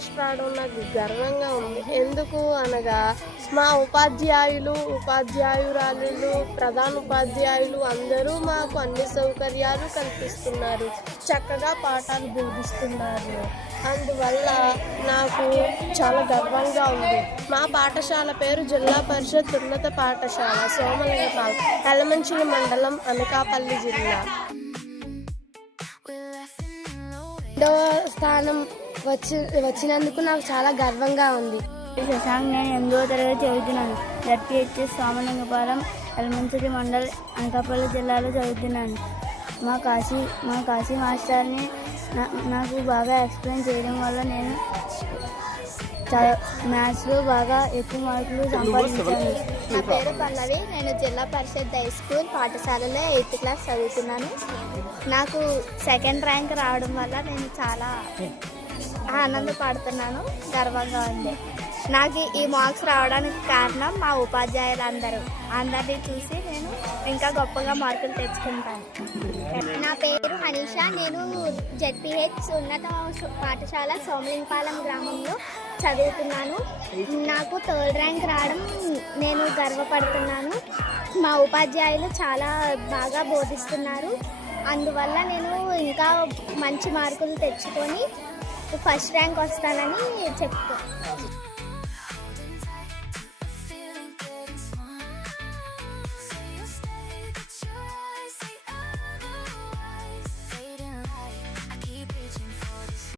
First రావడం నాకు గర్వంగా ఉంది. ఎందుకు అనగా మా ఉపాధ్యాయురాలు, ప్రధాన ఉపాధ్యాయులు అందరూ మాకు అన్ని సౌకర్యాలు కల్పిస్తున్నారు, చక్కగా పాఠాలు బోధిస్తున్నారు. అందువల్ల నాకు చాలా గర్వంగా ఉంది. మా పాఠశాల పేరు జిల్లా పరిషత్ ఉన్నత పాఠశాల సోమలింగపాలెం, ఎలమంచిలి మండలం, అనకాపల్లి జిల్లా. 2వ స్థానం వచ్చినందుకు నాకు చాలా గర్వంగా ఉంది. శశాంక్, నేను 8వ తరగతి చదువుతున్నాను. జడ్పీహెచ్ఎస్ సోమలింగపాలెం, ఎలమంచిలి మండలం, అనకాపల్లి జిల్లాలో చదువుతున్నాను. మా కాశీ మాస్టర్ని నాకు బాగా ఎక్స్ప్లెయిన్ చేయడం వల్ల నేను మ్యాథ్స్లో బాగా ఎక్కువ మార్కులు సంపాదించాను. నా పేరు పల్లవి. నేను జిల్లా పరిషత్ హై స్కూల్ పాఠశాలలో 8th క్లాస్ చదువుతున్నాను. నాకు 2nd ర్యాంక్ రావడం వల్ల నేను చాలా ఆనందపడుతున్నాను, గర్వంగా ఉంది. నాకు ఈ మార్క్స్ రావడానికి కారణం మా అందరినీ చూసి నేను ఇంకా గొప్పగా మార్కులు తెచ్చుకుంటాను. నా పేరు హనీషా. నేను జడ్పీహెచ్ ఉన్నత పాఠశాల సోమలింగపాలెం గ్రామంలో చదువుతున్నాను. నాకు 3rd ర్యాంక్ రావడం నేను గర్వపడుతున్నాను. మా ఉపాధ్యాయులు చాలా బాగా బోధిస్తున్నారు. అందువల్ల నేను ఇంకా మంచి మార్కులు తెచ్చుకొని 1st ర్యాంక్ వస్తానని చెప్తాను.